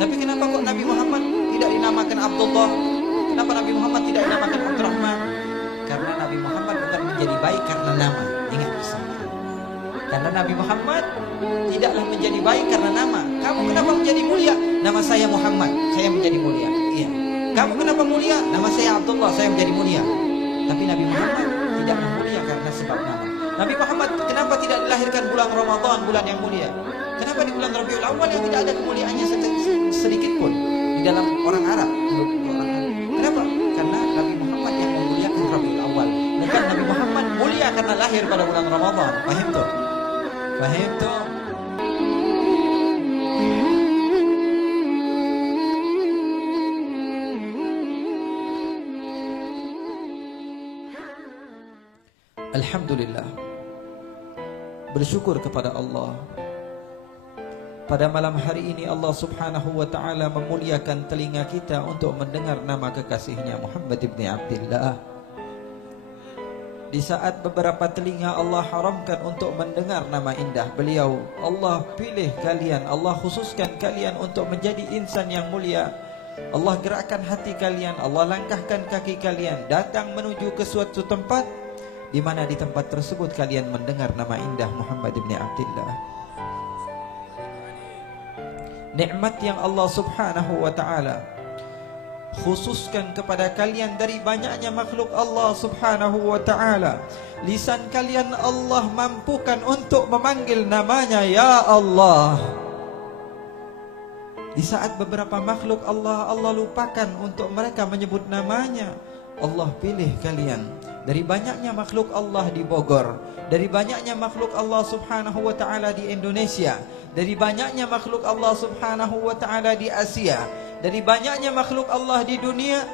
Tapi kenapa kok Nabi Muhammad tidak dinamakan Abdullah? Kenapa Nabi Muhammad tidak dinamakan Abdurrahman? Karena Nabi Muhammad bukan menjadi baik karena nama. Ingat pesan. Karena Nabi Muhammad tidaklah menjadi baik karena nama. Kamu kenapa menjadi mulia? Nama saya Muhammad, saya menjadi mulia. Iya. Kamu kenapa mulia? Nama saya Abdullah, saya menjadi mulia. Tapi Nabi Muhammad tidaklah mulia karena sebab nama. Nabi Muhammad kenapa tidak dilahirkan bulan Ramadan, bulan yang mulia? Kenapa di bulan Rabiul Awal yang tidak ada kemuliaannya sedikit pun di dalam orang Arab? Kenapa? Karena Nabi Muhammad yang memuliakan Rabiul Awal. Bukan Nabi Muhammad mulia karena lahir pada bulan Ramadan. Paham tuh? Paham tuh? Alhamdulillah, bersyukur kepada Allah. Pada malam hari ini Allah subhanahu wa ta'ala memuliakan telinga kita untuk mendengar nama kekasihnya Muhammad ibn Abdillah. Di saat beberapa telinga Allah haramkan untuk mendengar nama indah beliau, Allah pilih kalian, Allah khususkan kalian untuk menjadi insan yang mulia. Allah gerakkan hati kalian, Allah langkahkan kaki kalian datang menuju ke suatu tempat, di mana di tempat tersebut kalian mendengar nama indah Muhammad ibn Abdillah. Nikmat yang Allah subhanahu wa ta'ala khususkan kepada kalian dari banyaknya makhluk Allah subhanahu wa ta'ala. Lisan kalian Allah mampukan untuk memanggil namanya ya Allah. Di saat beberapa makhluk Allah lupakan untuk mereka menyebut namanya, Allah pilih kalian. Dari banyaknya makhluk Allah di Bogor, dari banyaknya makhluk Allah subhanahu wa ta'ala di Indonesia, dari banyaknya makhluk Allah subhanahu wa ta'ala di Asia, dari banyaknya makhluk Allah di dunia,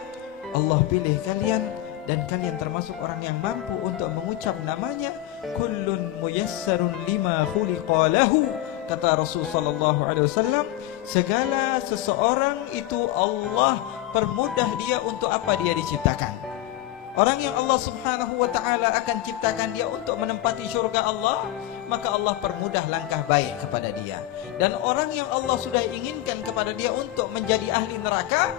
Allah pilih kalian. Dan kalian termasuk orang yang mampu untuk mengucap namanya. Kullun muyassarun lima khuliqa lahu, kata Rasul sallallahu alaihi wasallam, segala seseorang itu Allah permudah dia untuk apa dia diciptakan. Orang yang Allah subhanahu wa ta'ala akan ciptakan dia untuk menempati syurga Allah, maka Allah permudah langkah baik kepada dia. Dan orang yang Allah sudah inginkan kepada dia untuk menjadi ahli neraka,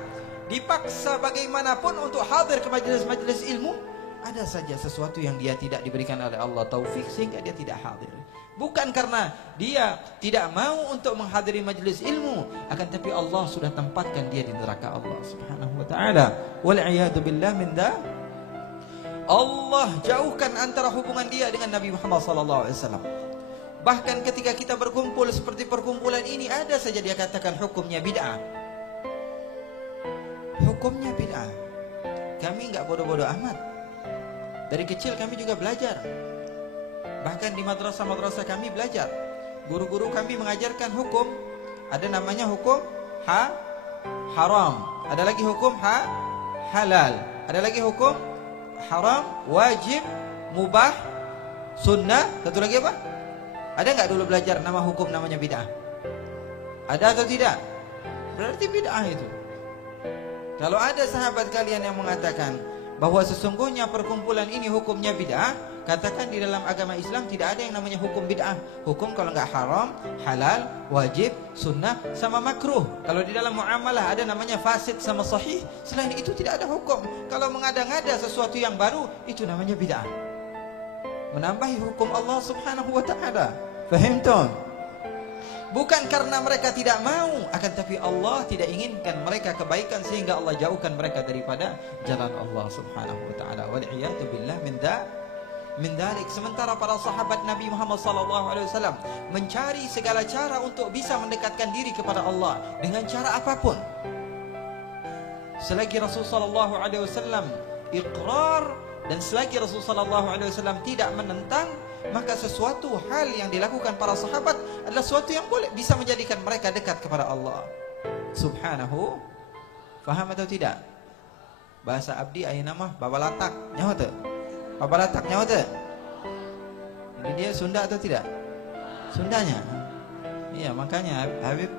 dipaksa bagaimanapun untuk hadir ke majelis-majelis ilmu, ada saja sesuatu yang dia tidak diberikan oleh Allah taufik sehingga dia tidak hadir. Bukan karena dia tidak mau untuk menghadiri majelis ilmu, akan tapi Allah sudah tempatkan dia di neraka Allah subhanahu wa ta'ala. Wal'iyadu billah min da. Allah jauhkan antara hubungan dia dengan Nabi Muhammad SAW. Bahkan ketika kita berkumpul seperti perkumpulan ini, ada saja dia katakan hukumnya bid'ah. Hukumnya bid'ah. Kami enggak bodoh-bodoh amat. Dari kecil kami juga belajar. Bahkan di madrasah-madrasah kami belajar. Guru-guru kami mengajarkan hukum. Ada namanya hukum haram. Ada lagi hukum halal. Ada lagi hukum haram, wajib, mubah, sunnah. Satu lagi apa? Ada enggak dulu belajar nama hukum namanya bid'ah? Ada atau tidak? Berarti bid'ah itu. Kalau ada sahabat kalian yang mengatakan bahwa sesungguhnya perkumpulan ini hukumnya bid'ah, katakan di dalam agama Islam tidak ada yang namanya hukum bid'ah. Hukum kalau enggak haram, halal, wajib, sunnah, sama makruh. Kalau di dalam muamalah ada namanya fasid sama sahih. Selain itu tidak ada hukum. Kalau mengada-ngada sesuatu yang baru, itu namanya bid'ah. Menambahi hukum Allah subhanahu wa ta'ala. Faham tuan? Bukan karena mereka tidak mau, akan tapi Allah tidak inginkan mereka kebaikan sehingga Allah jauhkan mereka daripada jalan Allah subhanahu wa ta'ala. Wal'iyadu billah min dalik. Sementara para sahabat Nabi Muhammad SAW mencari segala cara untuk bisa mendekatkan diri kepada Allah dengan cara apapun. Selagi Rasulullah SAW iqrar dan selagi Rasulullah SAW tidak menentang, maka sesuatu hal yang dilakukan para sahabat adalah sesuatu yang boleh bisa menjadikan mereka dekat kepada Allah subhanahu. Faham atau tidak? Bahasa abdi ayeuna mah babalatak nyawa teu? Babalatak nyawa teu? Jadi dia Sunda atau tidak? Sundanya. Iya, makanya Habib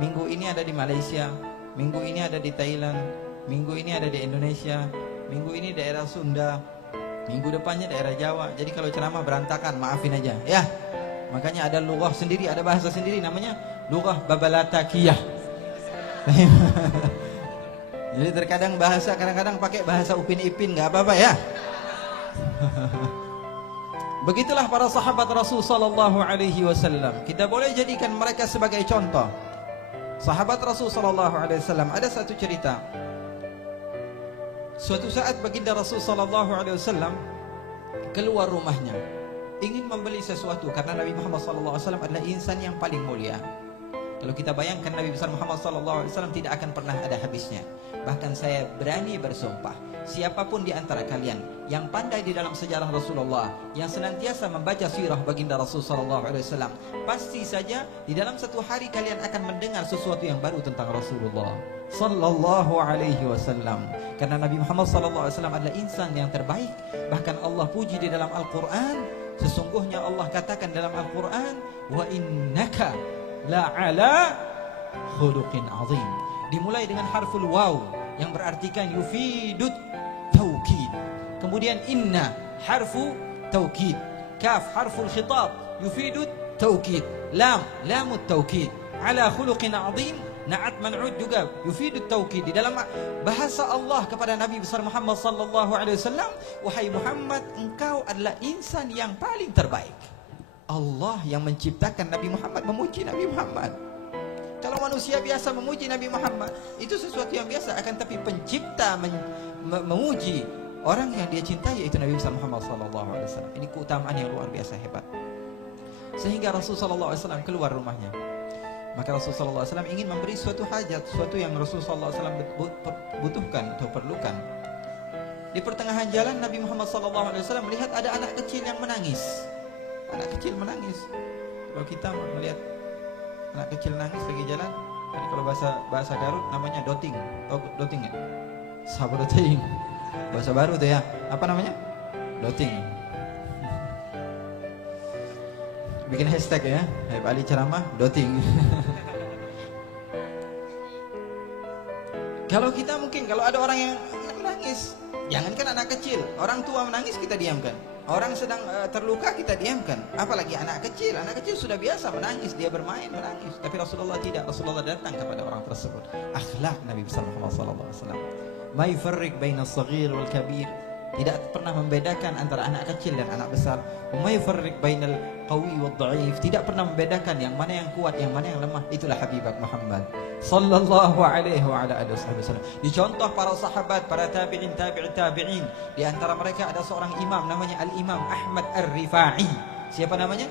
minggu ini ada di Malaysia, minggu ini ada di Thailand, minggu ini ada di Indonesia, minggu ini daerah Sunda, minggu depannya daerah Jawa. Jadi kalau ceramah berantakan, maafin aja ya. Makanya ada lughah sendiri, ada bahasa sendiri namanya lughah babalatakiyah. Jadi terkadang bahasa, kadang-kadang pakai bahasa Upin Ipin, nggak apa-apa ya. Begitulah para sahabat Rasul sallallahu alaihi wasallam. Kita boleh jadikan mereka sebagai contoh. Sahabat Rasul sallallahu alaihi wasallam, ada satu cerita. Suatu saat baginda Rasul sallallahu alaihi wasallam keluar rumahnya, ingin membeli sesuatu karena Nabi Muhammad sallallahu alaihi wasallam adalah insan yang paling mulia. Kalau kita bayangkan Nabi besar Muhammad sallallahu alaihi wasallam tidak akan pernah ada habisnya. Bahkan saya berani bersumpah, siapapun di antara kalian yang pandai di dalam sejarah Rasulullah, yang senantiasa membaca sirah baginda Rasul sallallahu alaihi wasallam, pasti saja di dalam satu hari kalian akan mendengar sesuatu yang baru tentang Rasulullah sallallahu alaihi wasallam. Karena Nabi Muhammad sallallahu alaihi wasallam adalah insan yang terbaik. Bahkan Allah puji di dalam Al-Qur'an. Sesungguhnya Allah katakan dalam Al-Qur'an, wa innaka la ala khuluqin azim. Dimulai dengan harful waw yang berartikan yufidut taukid. Kemudian inna harfu taukid, kaf harful khitab yufidut taukid, lam lamut taukid, ala khuluqin azim na'at man'ud juga yufidut taukid. Di dalam bahasa Allah kepada Nabi besar Muhammad sallallahu alaihi wasallam, wahai Muhammad, engkau adalah insan yang paling terbaik. Allah yang menciptakan Nabi Muhammad memuji Nabi Muhammad. Kalau manusia biasa memuji Nabi Muhammad, itu sesuatu yang biasa. Akan tapi pencipta memuji orang yang dia cintai, yaitu Nabi besar Muhammad sallallahu alaihi wasallam. Ini keutamaan yang luar biasa hebat. Sehingga Rasul sallallahu alaihi wasallam keluar rumahnya. Maka Rasul sallallahu alaihi wasallam ingin memberi suatu hajat, suatu yang Rasul sallallahu alaihi wasallam butuhkan atau perlukan. Di pertengahan jalan Nabi Muhammad sallallahu alaihi wasallam melihat ada anak kecil yang menangis. Anak kecil menangis. Kalau kita melihat anak kecil nangis lagi jalan, kalau bahasa Garut namanya doting. Oh, doting ya? Sabar doting. Bahasa baru tuh ya. Apa namanya? Doting. Bikin hashtag ya. Habib Ali ceramah doting. Kalau kita mungkin kalau ada orang yang menangis, jangankan anak kecil, orang tua menangis kita diamkan. Orang sedang terluka kita diamkan. Apalagi anak kecil. Anak kecil sudah biasa menangis, dia bermain menangis. Tapi Rasulullah tidak. Rasulullah datang kepada orang tersebut. Akhlak Nabi besar Muhammad sallallahu alaihi wasallam. Ma yufarriq baina as-saghir wal kabir. Tidak pernah membedakan antara anak kecil dan anak besar. Wa ma yufarriq bainal qawi wad dhaif. Tidak pernah membedakan yang mana yang kuat, yang mana yang lemah. Itulah Habibak Muhammad sallallahu alaihi wa ala alihi wasallam. Dicontoh para sahabat, para tabi'in, tabi'in. Di antara mereka ada seorang imam namanya Al-Imam Ahmad Ar-Rifai. Siapa namanya?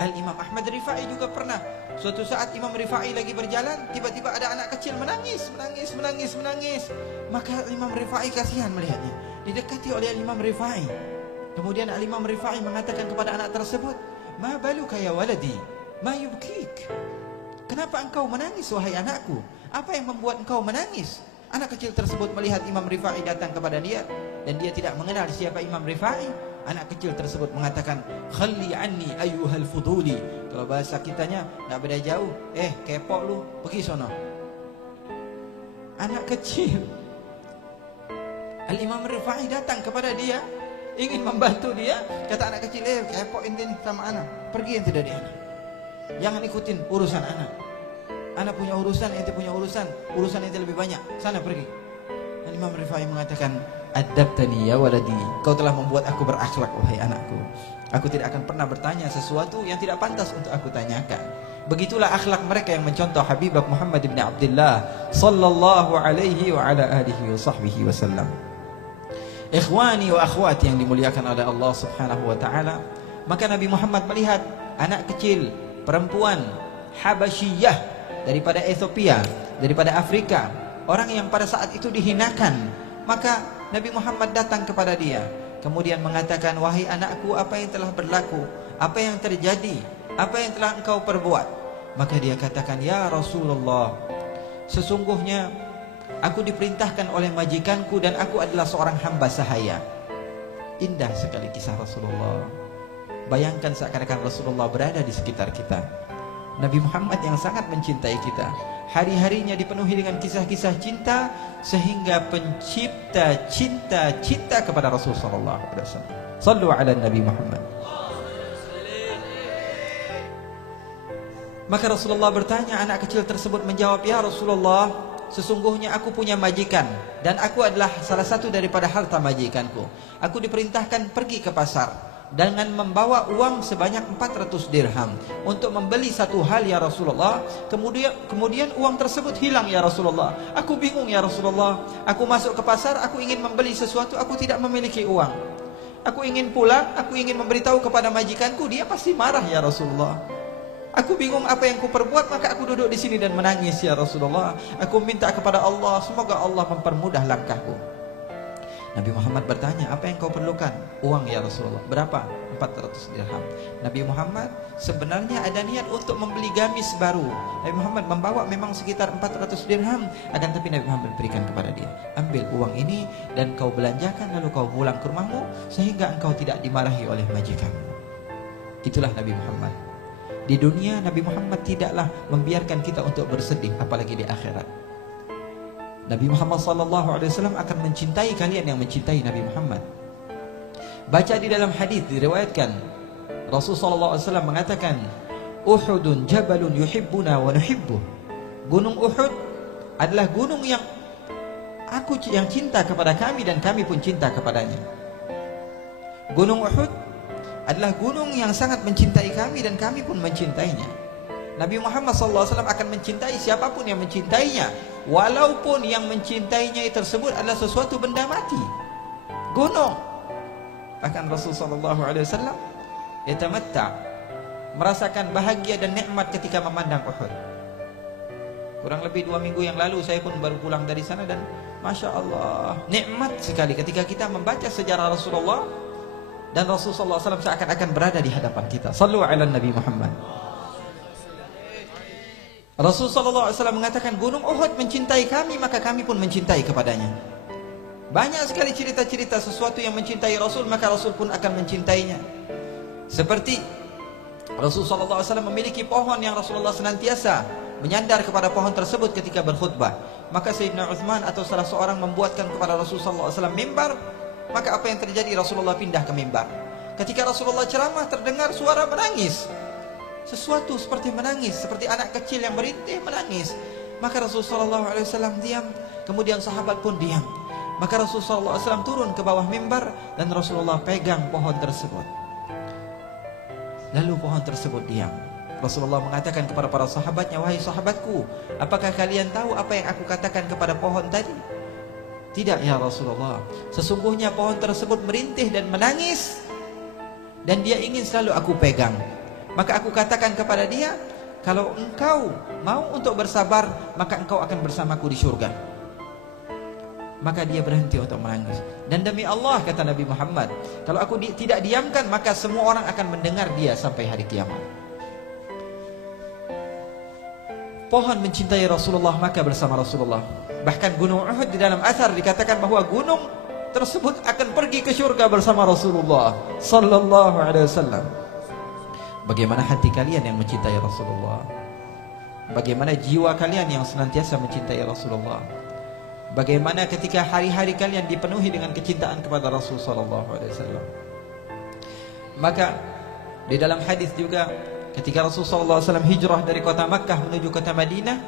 Al-Imam Ahmad Ar-Rifai juga pernah. Suatu saat Imam Rifai lagi berjalan, tiba-tiba ada anak kecil menangis. Maka Imam Rifai kasihan melihatnya. Didekati oleh Imam Rifai. Kemudian Imam Rifai mengatakan kepada anak tersebut, "Ma baluka ya waladi? Ma yubkik?" Kenapa engkau menangis wahai anakku? Apa yang membuat engkau menangis? Anak kecil tersebut melihat Imam Rifai datang kepada dia dan dia tidak mengenal siapa Imam Rifai. Anak kecil tersebut mengatakan, "Khalli anni ayyuhal fuduli." Kalau bahasa kitanya enggak beda jauh. Kepo lu, pergi sono. Anak kecil. Al-Imam Rifai datang kepada dia, ingin membantu dia. Kata anak kecil, kepo ente nih sama anak. Pergi ente dari anak. Jangan ikutin urusan anak. Anak punya urusan, ente punya urusan. Urusan ente lebih banyak. Sana pergi. Dan Imam Rifai mengatakan, "Adabtani ya waladi." Kau telah membuat aku berakhlak wahai anakku. Aku tidak akan pernah bertanya sesuatu yang tidak pantas untuk aku tanyakan. Begitulah akhlak mereka yang mencontoh Habibak Muhammad ibn Abdullah sallallahu alaihi wa ala alihi wa sahbihi wasallam. Ikhwani wa akhwati yang dimuliakan oleh Allah Subhanahu wa taala, maka Nabi Muhammad melihat anak kecil, perempuan Habasyiyah daripada Ethiopia, daripada Afrika, orang yang pada saat itu dihinakan. Maka Nabi Muhammad datang kepada dia, kemudian mengatakan, "Wahai anakku, apa yang telah berlaku? Apa yang terjadi? Apa yang telah engkau perbuat?" Maka dia katakan, "Ya Rasulullah, sesungguhnya aku diperintahkan oleh majikanku dan aku adalah seorang hamba sahaya." Indah sekali kisah Rasulullah. Bayangkan seakan-akan Rasulullah berada di sekitar kita. Nabi Muhammad yang sangat mencintai kita, hari-harinya dipenuhi dengan kisah-kisah cinta, sehingga pencipta cinta kepada Rasulullah sallallahu alaihi wasallam. Sallu ala Nabi Muhammad. Maka Rasulullah bertanya, anak kecil tersebut menjawab, ya Rasulullah, sesungguhnya aku punya majikan dan aku adalah salah satu daripada harta majikanku. Aku diperintahkan pergi ke pasar dengan membawa uang sebanyak 400 dirham untuk membeli satu hal ya Rasulullah. Kemudian uang tersebut hilang ya Rasulullah. Aku bingung ya Rasulullah. Aku masuk ke pasar, aku ingin membeli sesuatu, aku tidak memiliki uang. Aku ingin pulang, aku ingin memberitahu kepada majikanku, dia pasti marah ya Rasulullah. Aku bingung apa yang ku perbuat, maka aku duduk di sini dan menangis ya Rasulullah. Aku minta kepada Allah, semoga Allah mempermudah langkahku. Nabi Muhammad bertanya, apa yang kau perlukan? Uang ya Rasulullah. Berapa? 400 dirham. Nabi Muhammad sebenarnya ada niat untuk membeli gamis baru. Nabi Muhammad membawa memang sekitar 400 dirham, akan tapi Nabi Muhammad berikan kepada dia, ambil uang ini dan kau belanjakan, lalu kau pulang ke rumahmu sehingga engkau tidak dimarahi oleh majikanmu. Itulah Nabi Muhammad. Di dunia Nabi Muhammad tidaklah membiarkan kita untuk bersedih, apalagi di akhirat. Nabi Muhammad SAW akan mencintai kalian yang mencintai Nabi Muhammad. Baca di dalam hadis diriwayatkan, Rasulullah SAW mengatakan, Uhudun jabalun yuhibbuna wa nuhibbuh. Gunung Uhud adalah gunung yang cinta kepada kami dan kami pun cinta kepadanya. Gunung Uhud adalah gunung yang sangat mencintai kami dan kami pun mencintainya. Nabi Muhammad SAW akan mencintai siapapun yang mencintainya, walaupun yang mencintainya tersebut adalah sesuatu benda mati, gunung. Bahkan Rasulullah SAW yatamatta, merasakan bahagia dan nikmat ketika memandang Uhud. Kurang lebih 2 minggu yang lalu saya pun baru pulang dari sana dan Masya Allah, nikmat sekali ketika kita membaca sejarah Rasulullah dan Rasulullah SAW seakan-akan berada di hadapan kita. Sallu ala Nabi Muhammad. Rasulullah SAW mengatakan, gunung Uhud mencintai kami, maka kami pun mencintai kepadanya. Banyak sekali cerita-cerita sesuatu yang mencintai Rasul, maka Rasul pun akan mencintainya. Seperti Rasulullah SAW memiliki pohon yang Rasulullah senantiasa menyandar kepada pohon tersebut ketika berkhutbah. Maka Sayyidina Uthman atau salah seorang membuatkan kepada Rasulullah SAW mimbar. Maka apa yang terjadi? Rasulullah pindah ke mimbar. Ketika Rasulullah ceramah, terdengar suara menangis. Sesuatu seperti menangis, seperti anak kecil yang berintih menangis. Maka Rasulullah SAW diam, kemudian sahabat pun diam. Maka Rasulullah SAW turun ke bawah mimbar dan Rasulullah pegang pohon tersebut. Lalu pohon tersebut diam. Rasulullah mengatakan kepada para sahabatnya, wahai sahabatku, apakah kalian tahu apa yang aku katakan kepada pohon tadi? Tidak ya Rasulullah, sesungguhnya pohon tersebut merintih dan menangis, dan dia ingin selalu aku pegang. Maka aku katakan kepada dia, kalau engkau mau untuk bersabar, maka engkau akan bersamaku di surga. Maka dia berhenti untuk menangis. Dan demi Allah, kata Nabi Muhammad, kalau aku tidak diamkan, maka semua orang akan mendengar dia sampai hari kiamat. Pohon mencintai Rasulullah, maka bersama Rasulullah. Bahkan gunung Uhud di dalam athar dikatakan bahwa gunung tersebut akan pergi ke surga bersama Rasulullah sallallahu alaihi wasallam. Bagaimana hati kalian yang mencintai Rasulullah? Bagaimana jiwa kalian yang senantiasa mencintai Rasulullah? Bagaimana ketika hari-hari kalian dipenuhi dengan kecintaan kepada Rasul sallallahu alaihi wasallam? Maka di dalam hadis juga, ketika Rasul sallallahu alaihi wasallam hijrah dari kota Makkah menuju kota Madinah,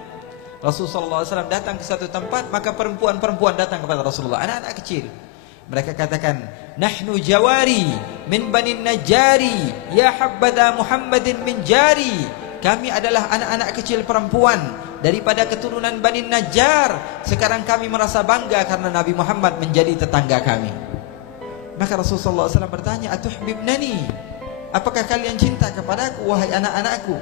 Rasul sallallahu alaihi wasallam datang ke satu tempat, maka perempuan-perempuan datang kepada Rasulullah, anak-anak kecil. Mereka katakan, nahnu jawari min bani najari, ya habbada Muhammadin min jari. Kami adalah anak-anak kecil perempuan daripada keturunan Bani Najjar. Sekarang kami merasa bangga karena Nabi Muhammad menjadi tetangga kami. Maka Rasulullah SAW bertanya, atuhbibnani, apakah kalian cinta kepadaku wahai anak-anakku?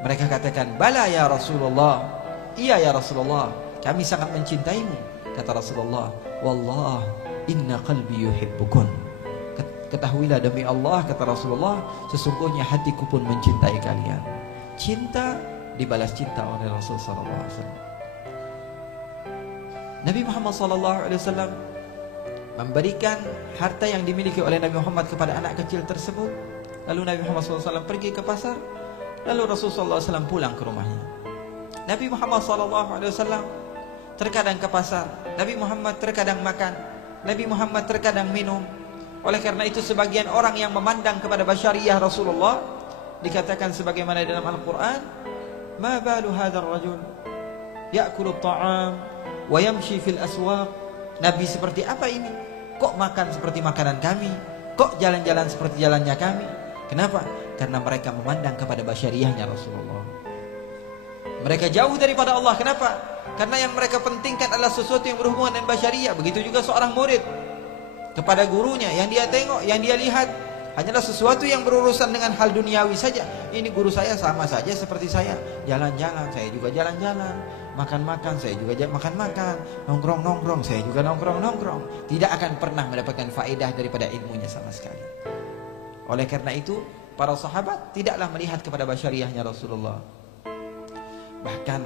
Mereka katakan, bala ya Rasulullah, iya ya Rasulullah, kami sangat mencintaimu. Kata Rasulullah, wallah inna qalbi yuhibbukun. Ketahuilah demi Allah, kata Rasulullah, sesungguhnya hatiku pun mencintai kalian. Cinta dibalas cinta oleh Rasul sallallahu alaihi wasallam. Nabi Muhammad sallallahu alaihi wasallam memberikan harta yang dimiliki oleh Nabi Muhammad kepada anak kecil tersebut. Lalu Nabi Muhammad sallallahu alaihi wasallam pergi ke pasar. Lalu Rasul sallallahu alaihi wasallam pulang ke rumahnya. Nabi Muhammad sallallahu alaihi wasallam terkadang ke pasar, Nabi Muhammad terkadang makan, Nabi Muhammad terkadang minum. Oleh karena itu sebagian orang yang memandang kepada basyariyah Rasulullah Dikatakan sebagaimana dalam Al-Quran, ma balu hadzal rajul ya'kulu at-ta'am wa yamshi fil aswaq. Nabi seperti apa ini? Kok makan seperti makanan kami? Kok jalan-jalan seperti jalannya kami? Kenapa? Karena mereka memandang kepada basyariahnya Rasulullah. Mereka jauh daripada Allah. Kenapa? Karena yang mereka pentingkan adalah sesuatu yang berhubungan dengan basyariah. Begitu juga seorang murid kepada gurunya, yang dia tengok, yang dia lihat hanyalah sesuatu yang berurusan dengan hal duniawi saja. Ini guru saya sama saja seperti saya. Jalan-jalan, saya juga jalan-jalan. Makan-makan, saya juga makan-makan. Nongkrong-nongkrong, saya juga nongkrong-nongkrong. Tidak akan pernah mendapatkan faedah daripada ilmunya sama sekali. Oleh karena itu, para sahabat tidaklah melihat kepada basyariahnya Rasulullah. Bahkan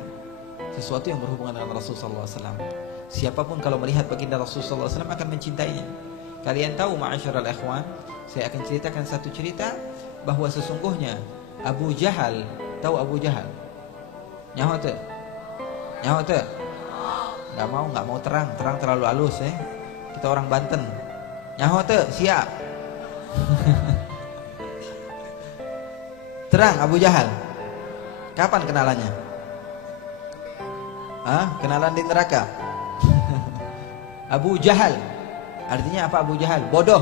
sesuatu yang berhubungan dengan Rasulullah SAW, siapapun kalau melihat baginda Rasulullah SAW akan mencintainya. Kalian tahu ma'asyiral ikhwan, saya akan ceritakan satu cerita bahwa sesungguhnya Abu Jahal, tahu Abu Jahal? Nyaho tu? Nyaho tu? Enggak mau terang terlalu halus Kita orang Banten. Nyaho tu? Siap. Terang Abu Jahal. Kapan kenalannya? Kenalan di neraka. Abu Jahal artinya apa? Abu Jahal bodoh.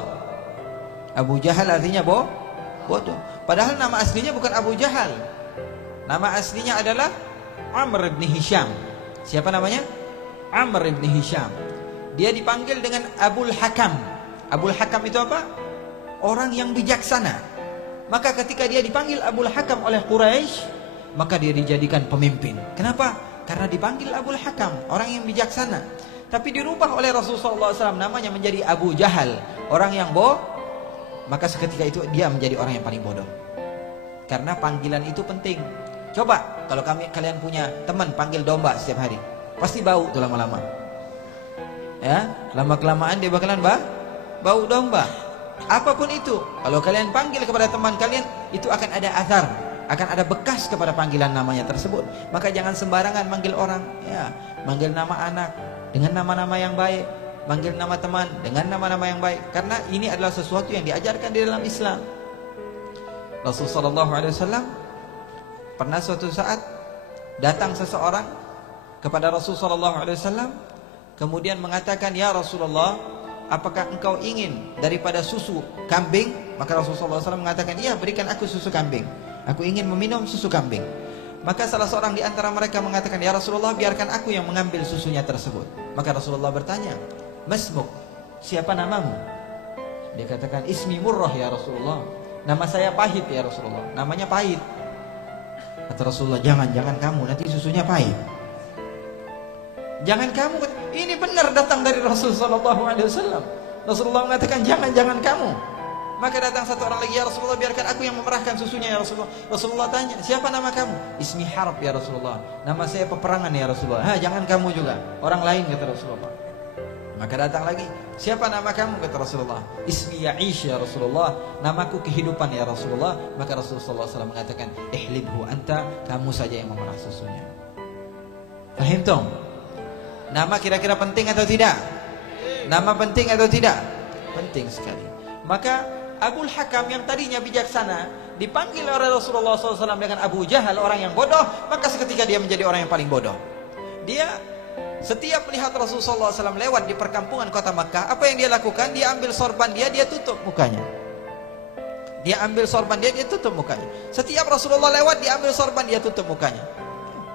Abu Jahal artinya bodoh. Padahal nama aslinya bukan Abu Jahal. Nama aslinya adalah Amr ibn Hisham. Siapa namanya? Amr ibn Hisham. Dia dipanggil dengan Abul Hakam. Abul Hakam itu apa? Orang yang bijaksana. Maka ketika dia dipanggil Abul Hakam oleh Quraisy, maka dia dijadikan pemimpin. Kenapa? Karena dipanggil Abul Hakam, orang yang bijaksana. Tapi dirubah oleh Rasulullah SAW namanya menjadi Abu Jahal, orang yang maka seketika itu dia menjadi orang yang paling bodoh. Karena panggilan itu penting. Coba kalau kalian punya teman panggil domba setiap hari, pasti bau tuh lama-lama. Ya, lama-kelamaan dia bakalan bau domba. Apapun itu, kalau kalian panggil kepada teman kalian, itu akan ada athar, akan ada bekas kepada panggilan namanya tersebut. Maka jangan sembarangan manggil orang, ya, manggil nama anak dengan nama-nama yang baik, manggil nama teman dengan nama-nama yang baik, karena ini adalah sesuatu yang diajarkan di dalam Islam. Rasulullah SAW pernah suatu saat datang seseorang kepada Rasulullah SAW, kemudian mengatakan, ya Rasulullah, apakah engkau ingin daripada susu kambing? Maka Rasulullah SAW mengatakan, iya, berikan aku susu kambing. Aku ingin meminum susu kambing. Maka salah seorang di antara mereka mengatakan, ya Rasulullah, biarkan aku yang mengambil susunya tersebut. Maka Rasulullah bertanya, Masmuk, siapa namamu? Dia katakan, Ismi Murrah ya Rasulullah. Nama saya Pahit ya Rasulullah. Namanya Pahit. Kata Rasulullah, jangan kamu, nanti susunya pahit. Jangan kamu. Ini benar datang dari Rasulullah SAW. Rasulullah mengatakan jangan kamu. Maka datang satu orang lagi, ya Rasulullah, biarkan aku yang memerahkan susunya ya Rasulullah. Rasulullah tanya, siapa nama kamu? Ismi Harb ya Rasulullah. Nama saya peperangan ya Rasulullah. Jangan kamu juga, orang lain, kata Rasulullah. Maka datang lagi, siapa nama kamu? Kata Rasulullah, Ismi Ya'ish ya Rasulullah. Namaku kehidupan ya Rasulullah. Maka Rasulullah SAW mengatakan, ihlibhu anta, kamu saja yang memerah susunya. Fahim tong? Nama kira-kira penting atau tidak? Nama penting atau tidak? Penting sekali. Maka Abul Hakam yang tadinya bijaksana dipanggil oleh Rasulullah SAW dengan Abu Jahal, orang yang bodoh. Maka seketika dia menjadi orang yang paling bodoh. Dia setiap melihat Rasulullah SAW lewat di perkampungan kota Makkah, apa yang dia lakukan? Dia ambil sorban dia tutup mukanya. Dia ambil sorban dia tutup mukanya. Setiap Rasulullah lewat, dia ambil sorban, dia tutup mukanya.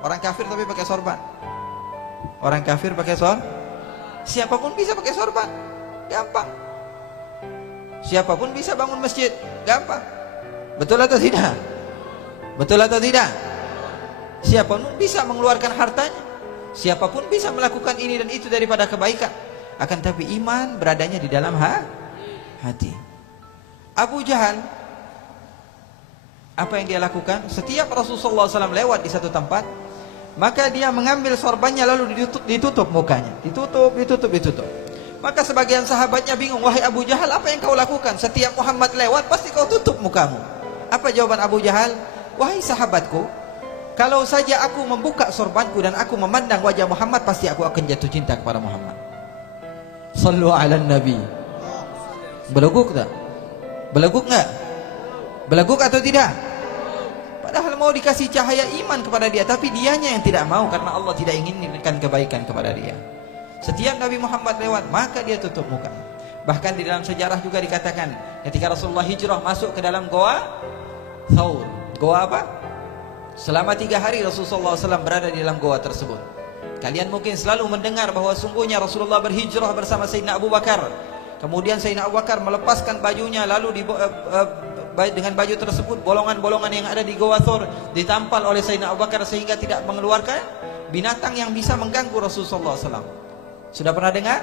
Orang kafir tapi pakai sorban. Orang kafir pakai sorban. Siapapun bisa pakai sorban, gampang. Siapapun bisa bangun masjid, gampang. Betul atau tidak? Betul atau tidak? Siapapun bisa mengeluarkan hartanya. Siapapun bisa melakukan ini dan itu daripada kebaikan. Akan tapi iman beradanya di dalam hati. Abu Jahal, apa yang dia lakukan? Setiap Rasulullah SAW lewat di satu tempat, maka dia mengambil sorbannya lalu ditutup mukanya. Ditutup. Maka sebagian sahabatnya bingung, wahai Abu Jahal, apa yang kau lakukan? Setiap Muhammad lewat pasti kau tutup mukamu. Apa jawaban Abu Jahal? Wahai sahabatku, kalau saja aku membuka sorbanku dan aku memandang wajah Muhammad, pasti aku akan jatuh cinta kepada Muhammad. Sallu ala Nabi. Beleguk tak? Beleguk enggak? Beleguk atau tidak? mau dikasih cahaya iman kepada dia, tapi dianya yang tidak mau karena Allah tidak inginkan kebaikan kepada dia. Setiap Nabi Muhammad lewat, maka dia tutup muka. Bahkan di dalam sejarah juga dikatakan, ketika Rasulullah hijrah masuk ke dalam goa Thaur. Goa apa? Selama 3 hari Rasulullah SAW berada di dalam goa tersebut. Kalian mungkin selalu mendengar bahwa sungguhnya Rasulullah berhijrah bersama Sayyidina Abu Bakar. Kemudian Sayyidina Abu Bakar melepaskan bajunya, lalu dengan baju tersebut bolongan-bolongan yang ada di goa Thaur ditampal oleh Sayyidina Abu Bakar sehingga tidak mengeluarkan binatang yang bisa mengganggu Rasulullah SAW. Sudah pernah dengar?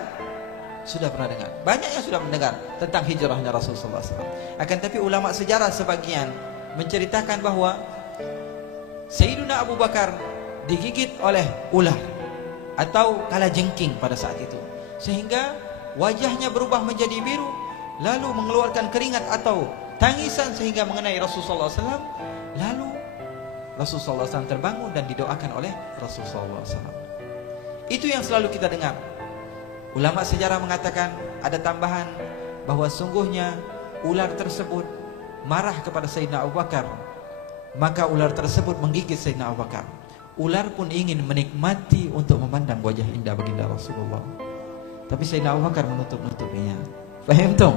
Sudah pernah dengar. Banyak yang sudah mendengar tentang hijrahnya Rasulullah SAW. Akan tapi ulama sejarah sebagian menceritakan bahwa Sayyidina Abu Bakar digigit oleh ular atau kalajengking pada saat itu, sehingga wajahnya berubah menjadi biru, lalu mengeluarkan keringat atau tangisan sehingga mengenai Rasulullah SAW. Lalu Rasulullah SAW terbangun dan didoakan oleh Rasulullah SAW. Itu yang selalu kita dengar. Ulama sejarah mengatakan ada tambahan bahwa sungguhnya ular tersebut marah kepada Sayyidina Abu Bakar, maka ular tersebut menggigit Sayyidina Abu Bakar. Ular pun ingin menikmati untuk memandang wajah indah baginda Rasulullah, tapi Sayyidina Abu Bakar menutup-nutupinya. Faham tum?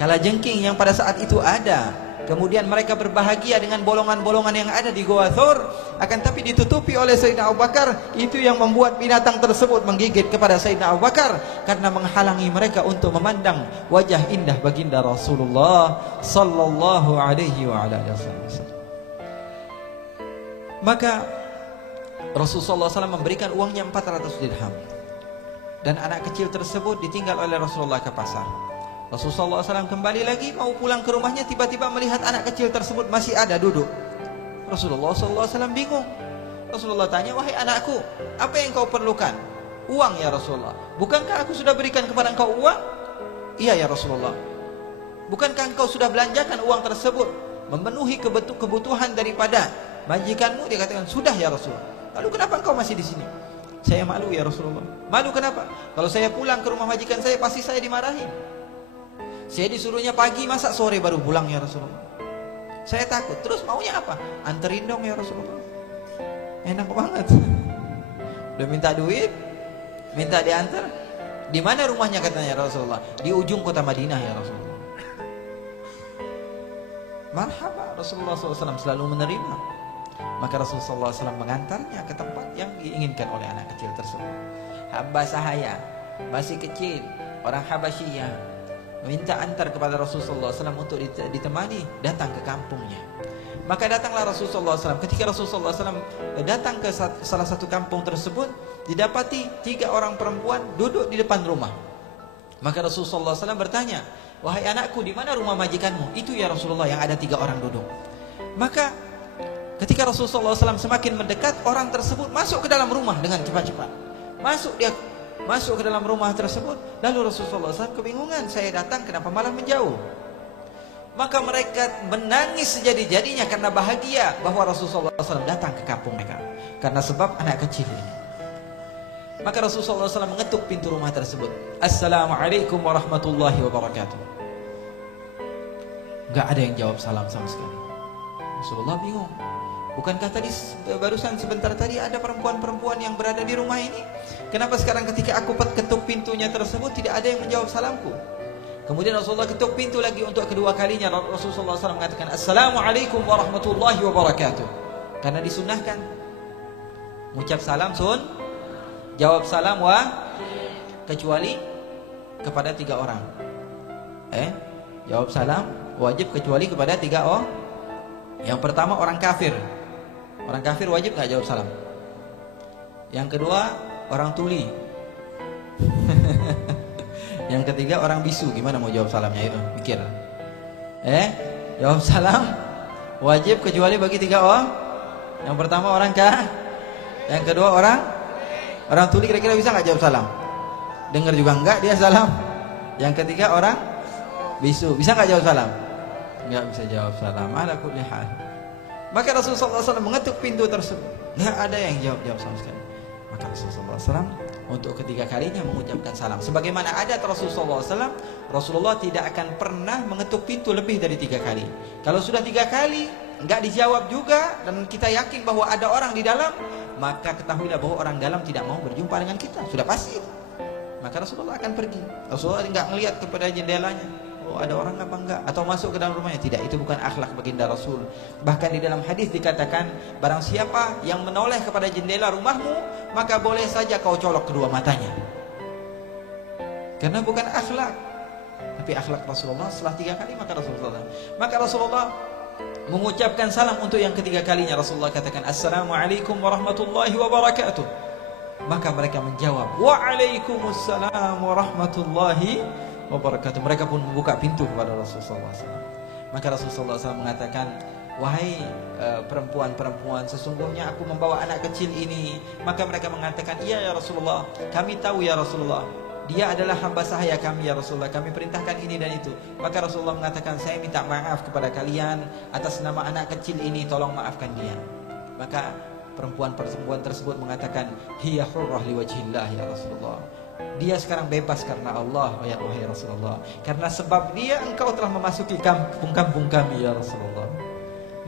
Kalajengking yang pada saat itu ada, kemudian mereka berbahagia dengan bolongan-bolongan yang ada di goa Thaur, akan tapi ditutupi oleh Sayyidina Abu Bakar. Itu yang membuat binatang tersebut menggigit kepada Sayyidina Abu Bakar karena menghalangi mereka untuk memandang wajah indah baginda Rasulullah sallallahu alaihi wa ala alihi wasallam. Maka Rasulullah SAW memberikan uangnya 400 dirham, dan anak kecil tersebut ditinggal oleh Rasulullah ke pasar. Rasulullah SAW kembali lagi mau pulang ke rumahnya, tiba-tiba melihat anak kecil tersebut masih ada duduk. Rasulullah SAW bingung. Rasulullah tanya, wahai anakku, apa yang kau perlukan? Uang ya Rasulullah. Bukankah aku sudah berikan kepada engkau uang? Iya ya Rasulullah. Bukankah engkau sudah belanjakan uang tersebut memenuhi kebutuhan daripada majikanmu? Dia katakan, sudah ya Rasulullah. Lalu kenapa engkau masih di sini? Saya malu ya Rasulullah. Malu kenapa? Kalau saya pulang ke rumah majikan saya, pasti saya dimarahin. Saya disuruhnya pagi, masa sore baru pulang ya Rasulullah. Saya takut. Terus maunya apa? Anterin dong ya Rasulullah. Enak banget. Udah minta duit, minta diantar. Di mana rumahnya katanya Rasulullah? Di ujung kota Madinah ya Rasulullah. Marhaba, Rasulullah SAW selalu menerima. Maka Rasulullah SAW mengantarnya ke tempat yang diinginkan oleh anak kecil tersebut. Hamba sahaya, masih kecil, orang Habasyiyah, meminta antar kepada Rasulullah SAW untuk ditemani datang ke kampungnya. Maka datanglah Rasulullah SAW. Ketika Rasulullah SAW datang ke salah satu kampung tersebut, didapati 3 orang perempuan duduk di depan rumah. Maka Rasulullah SAW bertanya, wahai anakku, di mana rumah majikanmu? Itu ya Rasulullah, yang ada 3 orang duduk. Maka ketika Rasulullah SAW semakin mendekat, orang tersebut masuk ke dalam rumah dengan cepat-cepat. Masuk ke dalam rumah tersebut. Lalu Rasulullah SAW kebingungan, saya datang kenapa malah menjauh? Maka mereka menangis sejadi-jadinya karena bahagia bahwa Rasulullah SAW datang ke kampung mereka, karena sebab anak kecil ini. Maka Rasulullah SAW mengetuk pintu rumah tersebut. Assalamualaikum warahmatullahi wabarakatuh. Gak ada yang jawab salam sama sekali. Rasulullah bingung. Bukankah tadi barusan sebentar tadi ada perempuan-perempuan yang berada di rumah ini? Kenapa sekarang ketika aku ketuk pintunya tersebut tidak ada yang menjawab salamku? Kemudian Rasulullah ketuk pintu lagi untuk kedua kalinya. Rasulullah SAW mengatakan Assalamualaikum warahmatullahi wabarakatuh. Karena disunahkan mengucap salam jawab salam kecuali kepada 3 orang. Jawab salam wajib kecuali kepada 3 orang. Yang pertama orang kafir. Orang kafir wajib gak jawab salam. Yang kedua orang tuli. Yang ketiga orang bisu. Gimana mau jawab salamnya itu? Pikir. Jawab salam wajib kecuali bagi 3 orang. Yang pertama orang kafir. Yang kedua orang tuli. Kira-kira bisa gak jawab salam? Dengar juga enggak dia salam. Yang ketiga orang bisu. Bisa gak jawab salam? Enggak bisa jawab salam. Ala kulli hal. Maka Rasulullah SAW mengetuk pintu tersebut. Enggak ada yang jawab sama sekali. Maka Rasulullah SAW untuk ketiga kalinya mengucapkan salam. Sebagaimana adat Rasulullah SAW, Rasulullah tidak akan pernah mengetuk pintu lebih dari 3 kali. Kalau sudah 3 kali, enggak dijawab juga, dan kita yakin bahwa ada orang di dalam, maka ketahuilah bahwa orang dalam tidak mau berjumpa dengan kita, sudah pasti. Maka Rasulullah akan pergi. Rasulullah enggak melihat kepada jendelanya, oh ada orang apa enggak, atau masuk ke dalam rumahnya. Tidak, itu bukan akhlak baginda Rasul. Bahkan di dalam hadis dikatakan, barang siapa yang menoleh kepada jendela rumahmu, maka boleh saja kau colok kedua matanya. Karena bukan akhlak. Tapi akhlak Rasulullah, setelah 3 kali maka Rasulullah mengucapkan salam untuk yang ketiga kalinya. Rasulullah katakan, Assalamualaikum warahmatullahi wabarakatuh. Maka mereka menjawab, Waalaikumsalam warahmatullahi wabarakatuh. Mereka pun membuka pintu kepada Rasulullah SAW. Maka Rasulullah SAW mengatakan, wahai perempuan-perempuan, sesungguhnya aku membawa anak kecil ini. Maka mereka mengatakan, iya ya Rasulullah, kami tahu ya Rasulullah, dia adalah hamba sahaya kami ya Rasulullah, kami perintahkan ini dan itu. Maka Rasulullah mengatakan, saya minta maaf kepada kalian atas nama anak kecil ini, tolong maafkan dia. Maka perempuan-perempuan tersebut mengatakan, hiya hurrah liwajhillah ya Rasulullah, dia sekarang bebas karena Allah ya wahai Rasulullah, karena sebab dia engkau telah memasuki kampung-kampung kami ya Rasulullah.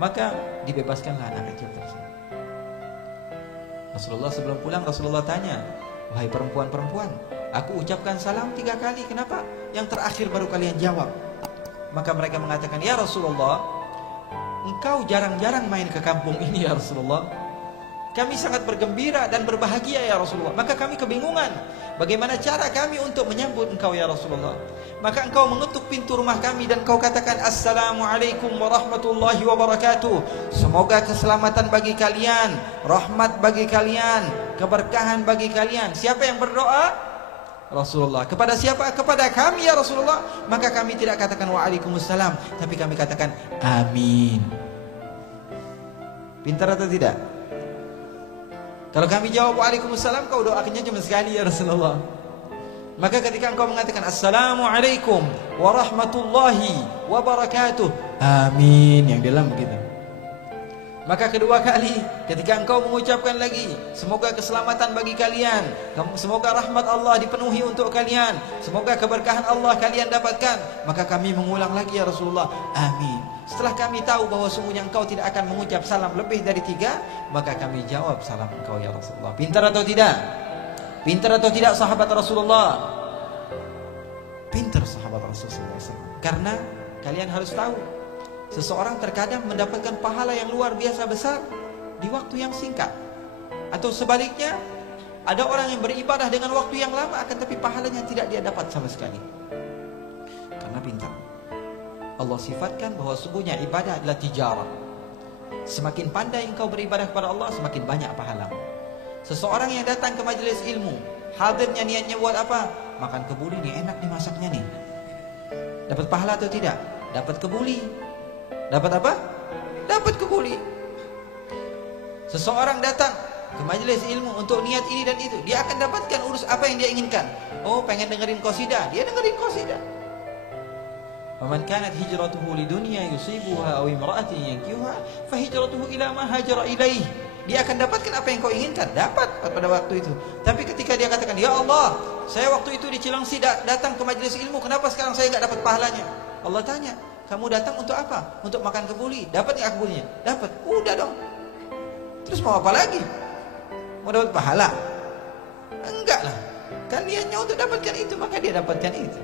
Maka dibebaskanlah anak kecil tersebut. Rasulullah sebelum pulang, Rasulullah tanya, wahai perempuan-perempuan, aku ucapkan salam 3 kali, kenapa yang terakhir baru kalian jawab? Maka mereka mengatakan, ya Rasulullah, engkau jarang-jarang main ke kampung ini ya Rasulullah. Kami sangat bergembira dan berbahagia ya Rasulullah. Maka kami kebingungan, bagaimana cara kami untuk menyambut engkau ya Rasulullah. Maka engkau mengetuk pintu rumah kami dan kau katakan, Assalamualaikum warahmatullahi wabarakatuh. Semoga keselamatan bagi kalian, rahmat bagi kalian, keberkahan bagi kalian. Siapa yang berdoa? Rasulullah. Kepada siapa? Kepada kami ya Rasulullah. Maka kami tidak katakan waalaikumsalam, tapi kami katakan amin. Pintar atau tidak? Kalau kami jawab waalaikumsalam, kau doakannya cuma sekali ya Rasulullah. Maka ketika engkau mengatakan Assalamualaikum warahmatullahi wabarakatuh, amin, yang dalam begitu. Maka kedua kali ketika engkau mengucapkan lagi, semoga keselamatan bagi kalian, semoga rahmat Allah dipenuhi untuk kalian, semoga keberkahan Allah kalian dapatkan, maka kami mengulang lagi ya Rasulullah, amin. Setelah kami tahu bahwa sungguhnya engkau tidak akan mengucap salam lebih dari 3, maka kami jawab salam engkau ya Rasulullah. Pintar atau tidak? Pintar atau tidak sahabat Rasulullah? Pintar sahabat Rasulullah SAW. Karena kalian harus tahu, seseorang terkadang mendapatkan pahala yang luar biasa besar di waktu yang singkat. Atau sebaliknya, ada orang yang beribadah dengan waktu yang lama, akan tapi pahalanya tidak dia dapat sama sekali. Karena pintar. Allah sifatkan bahwa sungguhnya ibadah adalah tijarah. Semakin pandai engkau beribadah kepada Allah, semakin banyak pahala. Seseorang yang datang ke majelis ilmu, hadirnya niatnya buat apa? Makan kebuli nih, enak nih masaknya nih. Dapat pahala atau tidak? Dapat kebuli. Dapat apa? Dapat kebuli. Seseorang datang ke majelis ilmu untuk niat ini dan itu, dia akan dapatkan urus apa yang dia inginkan. Oh, pengen dengerin qasidah, dia dengerin qasidah. Faman kanat hijratuhu lidunya yusibuha aw imra'atin yankihuha fahijratuhu ila ma hajara ilaih. Dia akan dapatkan apa yang kau inginkan, dapat pada waktu itu. Tapi ketika dia katakan, ya Allah, saya waktu itu di Cilengsi datang ke majelis ilmu, kenapa sekarang saya enggak dapat pahalanya? Allah tanya, kamu datang untuk apa? Untuk makan kebuli. Dapat enggak kebulinya? Dapat. Udah dong. Terus mau apa lagi? Mau dapat pahala? Enggak lah. Kan niatnya untuk dapatkan itu, maka dia dapatkan itu.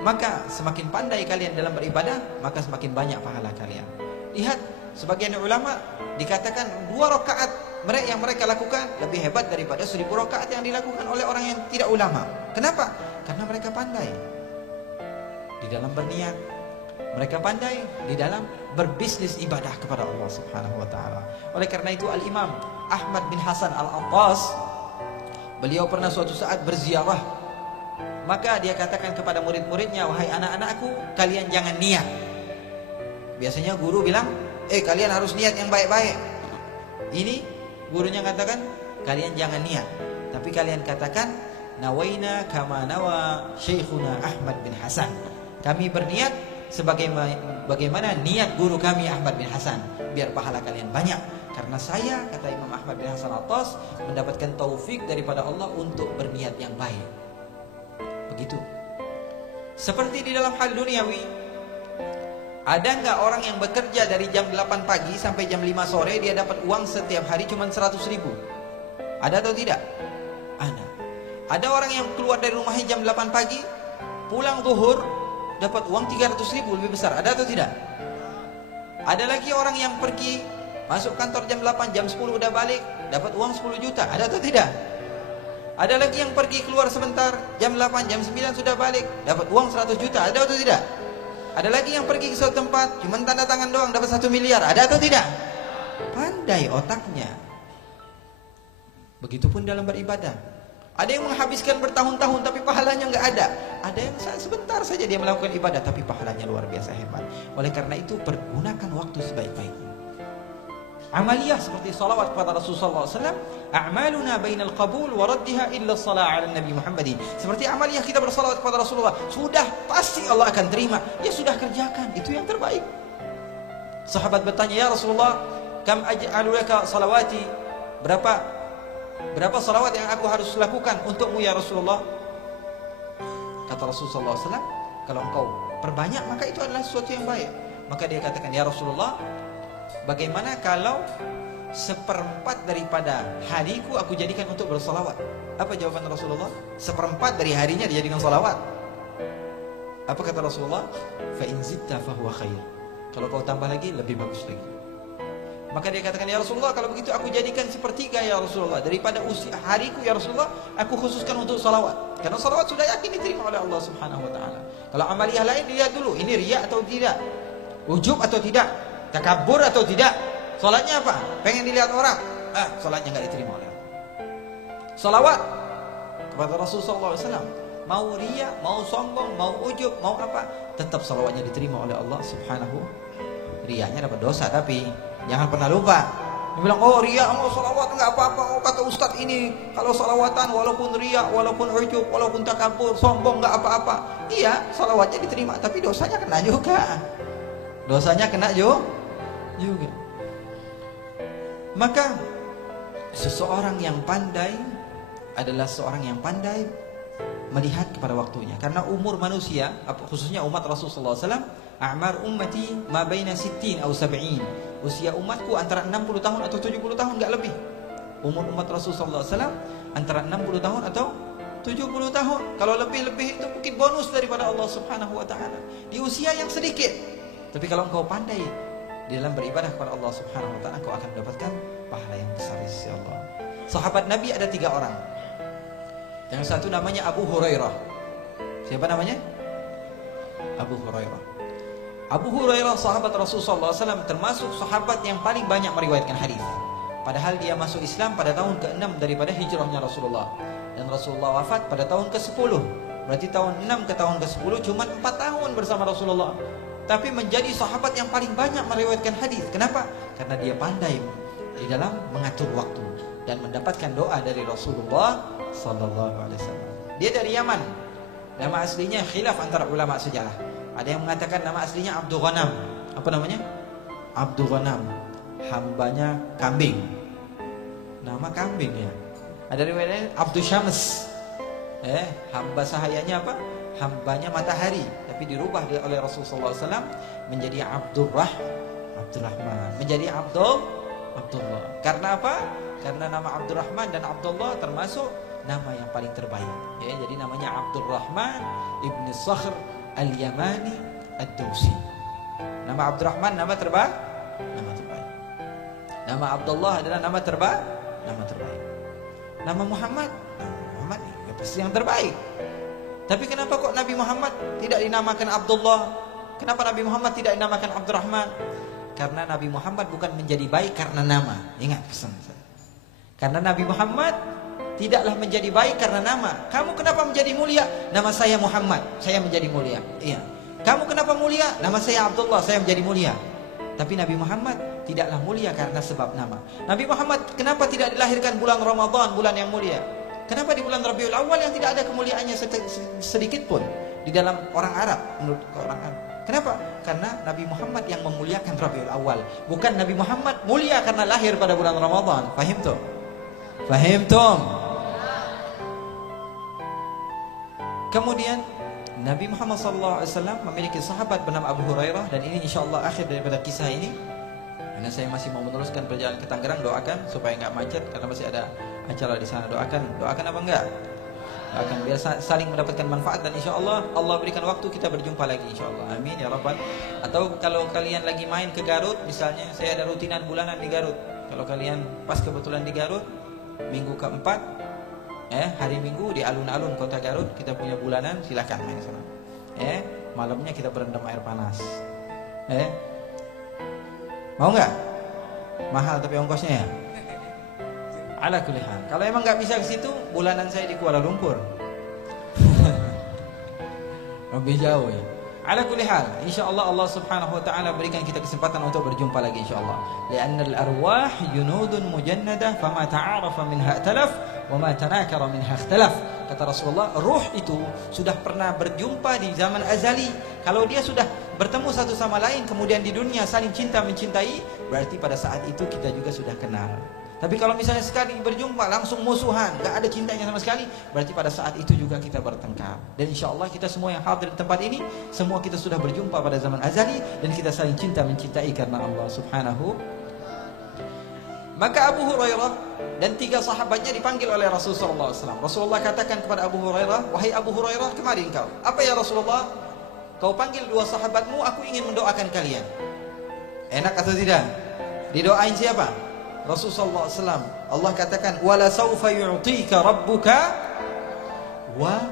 Maka semakin pandai kalian dalam beribadah, maka semakin banyak pahala kalian. Lihat, sebagian ulama dikatakan 2 rakaat yang mereka lakukan lebih hebat daripada 1000 rakaat yang dilakukan oleh orang yang tidak ulama. Kenapa? Karena mereka pandai di dalam berniat, mereka pandai di dalam berbisnis ibadah kepada Allah Subhanahu wa taala. Oleh karena itu Al-Imam Ahmad bin Hasan Al-Attas, beliau pernah suatu saat berziarah. Maka dia katakan kepada murid-muridnya, wahai anak-anakku, kalian jangan niat. Biasanya guru bilang, kalian harus niat yang baik-baik. Ini gurunya katakan, kalian jangan niat, tapi kalian katakan, nawaina kama nawa syekhuna Ahmad bin Hasan. Kami berniat sebagaimana niat guru kami Ahmad bin Hasan, biar pahala kalian banyak. Karena saya, kata Imam Ahmad bin Hasan Al-Attas, mendapatkan taufik daripada Allah untuk berniat yang baik. Begitu. Seperti di dalam hal duniawi, Ada nggak orang yang bekerja dari jam 8 pagi sampai jam 5 sore dia dapat uang setiap hari cuma 100 ribu? Ada atau tidak? Ada. Ada orang yang keluar dari rumahnya jam 8 pagi, pulang zuhur dapat uang 300 ribu, lebih besar. Ada atau tidak? Ada lagi orang yang pergi masuk kantor jam 8, jam 10 udah balik, dapat uang 10 juta. Ada atau tidak? Ada lagi yang pergi keluar sebentar, jam 8, jam 9 sudah balik, dapat uang 100 juta. Ada atau tidak? Ada lagi yang pergi ke suatu tempat, cuma tanda tangan doang, dapat 1 miliar. Ada atau tidak? Pandai otaknya. Begitupun dalam beribadah. Ada yang menghabiskan bertahun-tahun tapi pahalanya nggak ada. Ada yang sebentar saja dia melakukan ibadah tapi pahalanya luar biasa hebat. Oleh karena itu pergunakan waktu sebaik-baiknya. Amaliyah seperti salawat kepada Rasulullah SAW. A'maluna bainal qabul wa raddiha illa salat ala Nabi Muhammadin. Seperti amaliyah kita bersalawat kepada Rasulullah, sudah pasti Allah akan terima. Ya sudah kerjakan, itu yang terbaik. Sahabat bertanya, ya Rasulullah, kam aj'alu laka salawati? Berapa salawat yang aku harus lakukan untukmu ya Rasulullah? Kata Rasulullah SAW, kalau engkau perbanyak maka itu adalah sesuatu yang baik. Maka dia katakan, ya Rasulullah, bagaimana kalau 1/4 daripada hariku aku jadikan untuk bersalawat? Apa jawaban Rasulullah? 1/4 dari harinya dijadikan salawat. Apa kata Rasulullah? Fa in zitta fa huwa khair. Kalau kau tambah lagi lebih bagus lagi. Maka dia katakan, ya Rasulullah, kalau begitu aku jadikan 1/3 ya Rasulullah daripada usia hariku ya Rasulullah, aku khususkan untuk salawat. Karena salawat sudah yakin diterima oleh Allah Subhanahu wa taala. Kalau amaliyah lain dilihat dulu, ini riya atau tidak? Ujub atau tidak? Takabur atau tidak? Salatnya apa? Pengen dilihat orang. Salatnya enggak diterima oleh Allah. Salawat kepada Rasulullah SAW, mau riya, mau sombong, mau ujub, mau apa, tetap salawatnya diterima oleh Allah Subhanahu. Riyanya dapat dosa, tapi jangan pernah lupa. Dia bilang, oh riya, mau salawat enggak apa-apa. Oh kata Ustadz ini, kalau salawatan walaupun riya, walaupun ujub, walaupun takabur, sombong enggak apa-apa. Iya, salawatnya diterima, tapi dosanya kena juga. Dosanya kena juga. Maka seseorang yang pandai adalah seorang yang pandai melihat kepada waktunya. Karena umur manusia, khususnya umat Rasulullah SAW, a'mar ummati ma baina 60 atau 70. Usia umatku antara 60 tahun atau 70 tahun, enggak lebih. Umur umat Rasulullah SAW antara 60 tahun atau 70 tahun. Kalau lebih-lebih itu mungkin bonus daripada Allah Subhanahu wa taala di usia yang sedikit. Tapi kalau engkau pandai di dalam beribadah kepada Allah Subhanahu wa taala, engkau akan mendapatkan pahala yang besar di sisi Allah. Sahabat Nabi ada 3 orang. Yang satu namanya Abu Hurairah. Siapa namanya? Abu Hurairah. Abu Hurairah sahabat Rasulullah SAW, termasuk sahabat yang paling banyak meriwayatkan hadis. Padahal dia masuk Islam pada tahun ke-6 daripada hijrahnya Rasulullah. Dan Rasulullah wafat pada tahun ke-10. Berarti tahun 6 ke tahun ke-10 cuma 4 tahun bersama Rasulullah. Tapi menjadi sahabat yang paling banyak meriwayatkan hadis. Kenapa? Karena dia pandai di dalam mengatur waktu dan mendapatkan doa dari Rasulullah sallallahu alaihi wasallam. Dia dari Yaman. Nama aslinya khilaf antara ulama sejarah. Ada yang mengatakan nama aslinya Abdul Ghanam. Apa namanya? Abdul Ghanam. Hambanya kambing. Nama kambing ya. Ada riwayatnya Abdul Syams. Hamba sahayanya apa? Hambanya matahari. Tapi dirubah oleh Rasulullah SAW menjadi Abdurrahman. Menjadi Abdullah. Karena apa? Karena nama Abdurrahman dan Abdullah termasuk nama yang paling terbaik. Ya, jadi namanya Abdurrahman ibn Sakhr al-Yamani ad-Dawsi. Nama Abdurrahman nama terbaik. Nama Abdullah adalah nama terbaik. Nama Muhammad ya pasti yang terbaik. Tapi kenapa kok Nabi Muhammad tidak dinamakan Abdullah? Kenapa Nabi Muhammad tidak dinamakan Abdurrahman? Karena Nabi Muhammad bukan menjadi baik karena nama. Ingat pesan saya. Karena Nabi Muhammad tidaklah menjadi baik karena nama. Kamu kenapa menjadi mulia? Nama saya Muhammad, saya menjadi mulia. Iya. Kamu kenapa mulia? Nama saya Abdullah, saya menjadi mulia. Tapi Nabi Muhammad tidaklah mulia karena sebab nama. Nabi Muhammad kenapa tidak dilahirkan bulan Ramadan, bulan yang mulia? Kenapa di bulan Rabiul Awal yang tidak ada kemuliaannya sedikit pun di dalam orang Arab, menurut orang Arab? Kenapa? Karena Nabi Muhammad yang memuliakan Rabiul Awal, bukan Nabi Muhammad mulia karena lahir pada bulan Ramadan. Fahim tum? Kemudian Nabi Muhammad SAW memiliki sahabat bernama Abu Hurairah, dan ini insyaallah akhir daripada kisah ini. Karena saya masih mau meneruskan perjalanan ke Tangerang, doakan supaya nggak macet karena masih ada acara di sana. Doakan apa enggak? Doakan biar saling mendapatkan manfaat, dan insyaallah Allah berikan waktu kita berjumpa lagi insyaallah. Amin ya rabbal. Atau kalau kalian lagi main ke Garut, misalnya saya ada rutinan bulanan di Garut. Kalau kalian pas kebetulan di Garut, minggu keempat, hari Minggu di alun-alun kota Garut kita punya bulanan, silakan main sana. Malamnya kita berendam air panas. Mau nggak? Mahal tapi ongkosnya ya. Ala kulli hal. Kalau emang nggak bisa ke situ, bulanan saya di Kuala Lumpur. Lebih jauh ya. Ala kulli hal, insyaallah Allah Subhanahu wa taala berikan kita kesempatan untuk berjumpa lagi insyaallah. Li'annal arwah junudun mujannadah fama ta'arafa minha talaf wa ma tanakara minha ikhtalaf. Kata Rasulullah, ruh itu sudah pernah berjumpa di zaman azali. Kalau dia sudah bertemu satu sama lain kemudian di dunia saling cinta mencintai, berarti pada saat itu kita juga sudah kenal. Tapi kalau misalnya sekali berjumpa langsung musuhan, gak ada cintanya sama sekali, berarti pada saat itu juga kita bertengkar. Dan insya Allah kita semua yang hadir di tempat ini, semua kita sudah berjumpa pada zaman azali, dan kita saling cinta mencintai karena Allah Subhanahu. Maka Abu Hurairah dan 3 sahabatnya dipanggil oleh Rasulullah SAW. Rasulullah katakan kepada Abu Hurairah, wahai Abu Hurairah, kemari engkau. Apa ya Rasulullah? Kau panggil 2 sahabatmu, aku ingin mendoakan kalian. Enak atau tidak? Didoain siapa? Rasulullah SAW. Allah katakan, wala saufa yu'tika rabbuka, wa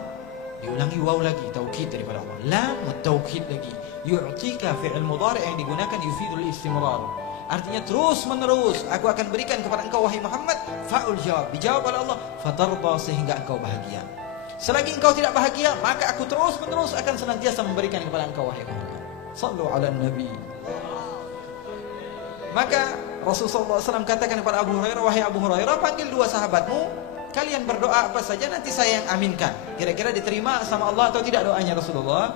diulangi waw lagi, taukid daripada Allah. Lam taukid lagi. Yu'tika fi'il mudhari' yang digunakan yufidul istimrar. Artinya terus menerus aku akan berikan kepada engkau wahai Muhammad. Fa'ul jawab, dijawab oleh Allah, fatarda, sehingga engkau bahagia. Selagi engkau tidak bahagia, maka aku terus menerus akan senantiasa memberikan kepada engkau wahai Muhammad. Sallu ala nabi. Maka Rasulullah SAW katakan kepada Abu Hurairah, wahai Abu Hurairah, panggil 2 sahabatmu, kalian berdoa apa saja nanti saya yang aminkan. Kira-kira diterima sama Allah atau tidak doanya Rasulullah?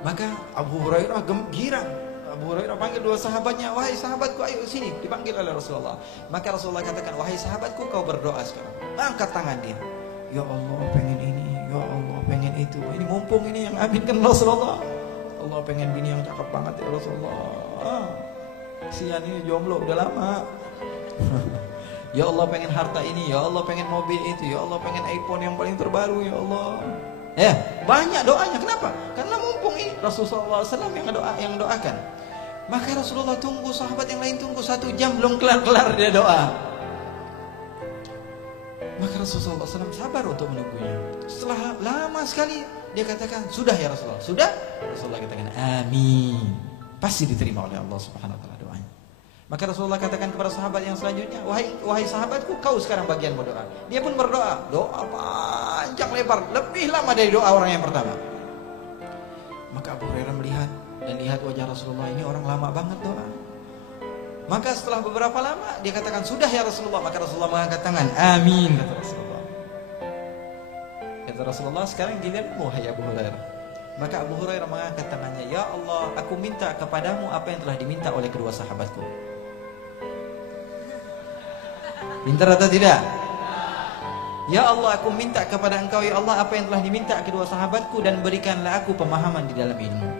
Maka Abu Hurairah girang. Abu Hurairah panggil 2 sahabatnya, wahai sahabatku, ayo sini, dipanggil oleh Rasulullah. Maka Rasulullah katakan, wahai sahabatku, kau berdoa sekarang. Angkat tangan dia. Ya Allah, pengen ini, ya Allah, pengen itu. Ini mumpung ini yang aminkan Rasulullah. Allah pengen bini yang cakep banget ya Rasulullah. Kesian ini jomblo udah lama. Ya Allah pengen harta ini, ya Allah pengen mobil itu, ya Allah pengen iPhone yang paling terbaru ya Allah. Banyak doanya. Kenapa? Karena mumpung ini Rasulullah SAW yang doakan. Maka Rasulullah tunggu, sahabat yang lain tunggu 1 jam belum kelar-kelar dia doa. Maka Rasulullah SAW sabar untuk menunggunya. Setelah lama sekali dia katakan, sudah ya Rasulullah. Sudah? Rasulullah katakan, amin. Pasti diterima oleh Allah Subhanahu wa taala doanya. Maka Rasulullah katakan kepada sahabat yang selanjutnya, wahai sahabatku, kau sekarang bagian berdoa. Dia pun berdoa, doa panjang lebar, lebih lama dari doa orang yang pertama. Maka Abu Hurairah melihat dan lihat wajah Rasulullah, ini orang lama banget doa. Maka setelah beberapa lama dia katakan, sudah ya Rasulullah. Maka Rasulullah mengangkat tangan, amin, kata Rasulullah. Kata Rasulullah, sekarang giliranmu wahai Abu Hurairah. Maka Abu Hurairah mengangkat tangannya, ya Allah, aku minta kepadamu apa yang telah diminta oleh kedua sahabatku. Pintar atau tidak? Ya Allah, aku minta kepada engkau ya Allah apa yang telah diminta kedua sahabatku, dan berikanlah aku pemahaman di dalam ilmu.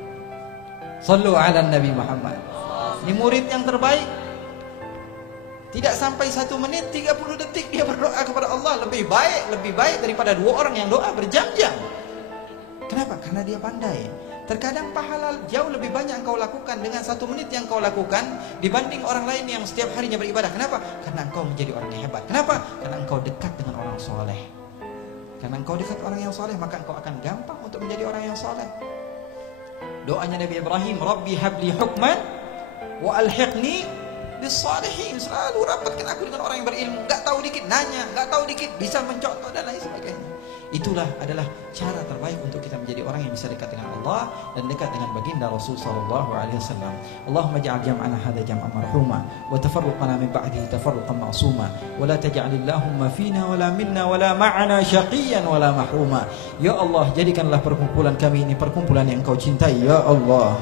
Sallu ala Nabi Muhammad. Ini murid yang terbaik. Tidak sampai 1 menit 30 detik dia berdoa kepada Allah. Lebih baik daripada 2 orang yang doa berjam-jam. Kenapa? Karena dia pandai. Terkadang pahala jauh lebih banyak engkau lakukan dengan 1 menit yang kau lakukan dibanding orang lain yang setiap harinya beribadah. Kenapa? Karena engkau menjadi orang yang hebat. Kenapa? Karena engkau dekat dengan orang soleh. Karena engkau dekat orang yang soleh, maka engkau akan gampang untuk menjadi orang yang soleh. Doanya Nabi Ibrahim, Rabbi habli hukman wa alhiqni bis-salihin. Selalu rapatkan aku dengan orang yang berilmu. Gak tahu dikit nanya, gak tahu dikit bisa mencontoh dan lain sebagainya. Itulah adalah cara terbaik untuk kita menjadi orang yang bisa dekat dengan Allah dan dekat dengan baginda Rasul sallallahu alaihi wasallam. Allahumma ja'al jam'ana hadha jam'an marhuma wa tafarruqana min ba'dihi tafarruqan ma'suma wa la taj'alillahumma fina wa la minna wa la ma'ana syaqiyan wa la mahruma. Ya Allah, jadikanlah perkumpulan kami ini perkumpulan yang Engkau cintai ya Allah.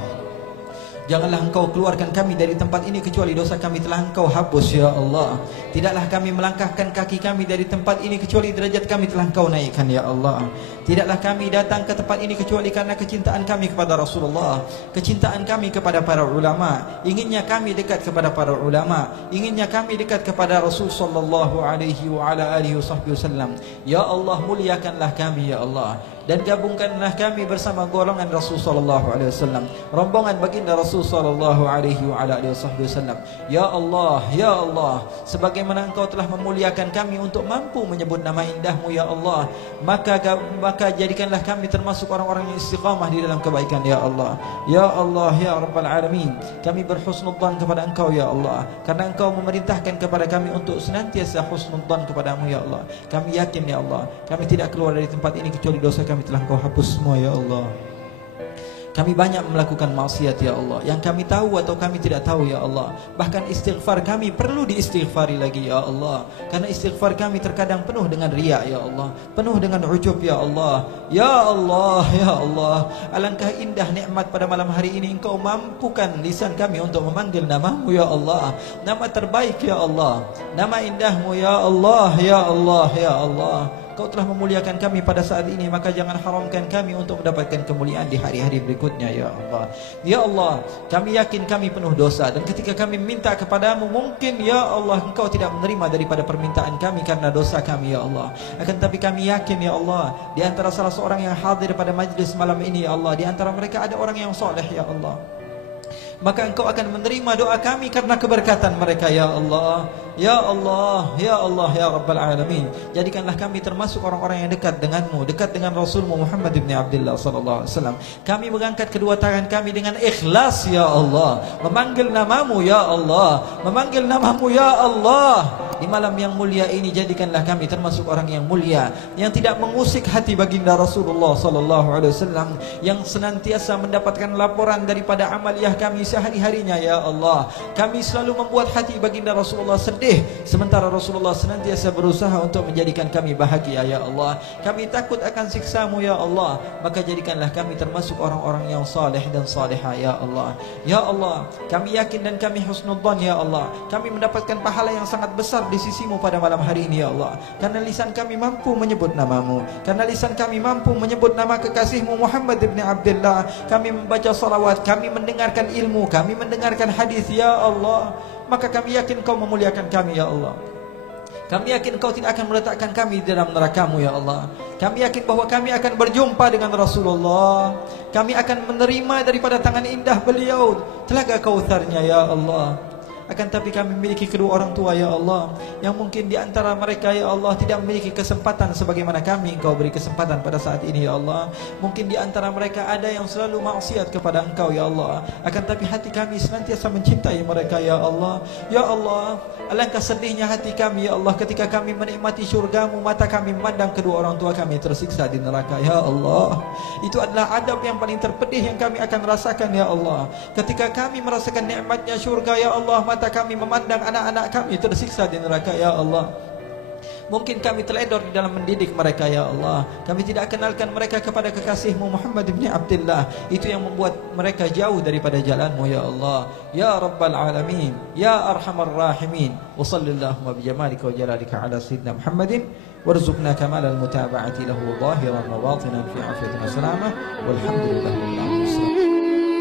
Janganlah Engkau keluarkan kami dari tempat ini kecuali dosa kami telah Engkau hapus ya Allah. Tidaklah kami melangkahkan kaki kami dari tempat ini kecuali derajat kami telah Engkau naikkan ya Allah. Tidaklah kami datang ke tempat ini kecuali karena kecintaan kami kepada Rasulullah, kecintaan kami kepada para ulama. Inginnya kami dekat kepada para ulama, inginnya kami dekat kepada Rasul sallallahu alaihi wa ala alihi wasallam. Ya Allah, muliakanlah kami ya Allah, dan gabungkanlah kami bersama golongan Rasul sallallahu alaihi wasallam, rombongan baginda Rasul sallallahu alaihi wa ala alihi wasallam. Ya Allah, sebagaimana Engkau telah memuliakan kami untuk mampu menyebut nama indahmu ya Allah, maka jadikanlah kami termasuk orang-orang yang istiqamah di dalam kebaikan ya Allah. Ya Allah, ya Rabbal Alamin, kami berhusnudzan kepada Engkau ya Allah, karena Engkau memerintahkan kepada kami untuk senantiasa husnudzan kepadamu ya Allah. Kami yakin ya Allah, kami tidak keluar dari tempat ini kecuali dosa kami telah Engkau hapus semua ya Allah. Kami banyak melakukan maksiat ya Allah, yang kami tahu atau kami tidak tahu ya Allah. Bahkan istighfar kami perlu diistighfari lagi ya Allah, karena istighfar kami terkadang penuh dengan riya ya Allah, penuh dengan ujub ya Allah. Ya Allah, ya Allah, alangkah indah nikmat pada malam hari ini Engkau mampukan lisan kami untuk memanggil namamu ya Allah, nama terbaik ya Allah, nama indahmu ya Allah, ya Allah, ya Allah. Kau telah memuliakan kami pada saat ini, maka jangan haramkan kami untuk mendapatkan kemuliaan di hari-hari berikutnya ya Allah. Ya Allah, kami yakin kami penuh dosa, dan ketika kami minta kepadamu, mungkin ya Allah Engkau tidak menerima daripada permintaan kami karena dosa kami ya Allah. Akan tapi kami yakin ya Allah, di antara salah seorang yang hadir pada majlis malam ini ya Allah, di antara mereka ada orang yang soleh ya Allah, maka Engkau akan menerima doa kami karena keberkatan mereka ya Allah. Ya Allah, ya Allah, ya Rabbal Alamin, jadikanlah kami termasuk orang-orang yang dekat denganmu, dekat dengan Rasulmu Muhammad ibn Abdullah sallallahu alaihi wasallam. Kami mengangkat kedua tangan kami dengan ikhlas ya Allah, memanggil namamu ya Allah, memanggil namamu ya Allah. Di malam yang mulia ini jadikanlah kami termasuk orang yang mulia, yang tidak mengusik hati baginda Rasulullah sallallahu alaihi wasallam, yang senantiasa mendapatkan laporan daripada amaliyah kami sehari-harinya ya Allah. Kami selalu membuat hati baginda Rasulullah sedih, sementara Rasulullah senantiasa berusaha untuk menjadikan kami bahagia ya Allah. Kami takut akan siksamu ya Allah, maka jadikanlah kami termasuk orang-orang yang saleh dan saleha ya Allah. Ya Allah, kami yakin dan kami husnudzan ya Allah, kami mendapatkan pahala yang sangat besar di sisimu pada malam hari ini ya Allah, karena lisan kami mampu menyebut namamu, karena lisan kami mampu menyebut nama kekasihmu Muhammad ibn Abdullah. Kami membaca salawat, kami mendengarkan ilmu, kami mendengarkan hadis ya Allah, maka kami yakin Kau memuliakan kami ya Allah. Kami yakin Kau tidak akan meletakkan kami di dalam neraka-Mu ya Allah. Kami yakin bahwa kami akan berjumpa dengan Rasulullah, kami akan menerima daripada tangan indah beliau telaga Kautsarnya ya Allah. Akan tapi kami memiliki kedua orang tua ya Allah, yang mungkin di antara mereka ya Allah tidak memiliki kesempatan sebagaimana kami Engkau beri kesempatan pada saat ini ya Allah. Mungkin di antara mereka ada yang selalu maksiat kepada Engkau ya Allah, akan tapi hati kami senantiasa mencintai mereka ya Allah. Ya Allah, alangkah sedihnya hati kami ya Allah ketika kami menikmati syurga-Mu, mata kami memandang kedua orang tua kami tersiksa di neraka ya Allah. Itu adalah adab yang paling terpedih yang kami akan rasakan ya Allah. Ketika kami merasakan nikmatnya syurga ya Allah, mata kami memandang anak-anak kami tersiksa di neraka ya Allah. Mungkin kami teledor di dalam mendidik mereka ya Allah. Kami tidak kenalkan mereka kepada kekasihmu Muhammad ibn Abdullah. Itu yang membuat mereka jauh daripada jalanmu ya Allah. Ya Rabbal Alamin, Ya Arhamar Rahimin. Wa sallallahu bi jamalika wa jalalika ala sayyidina Muhammadin warzuqna kamal al-mutaba'ati lahu zahiran wa batinan fi afiyatin wa salamah walhamdulillahi rabbil alamin.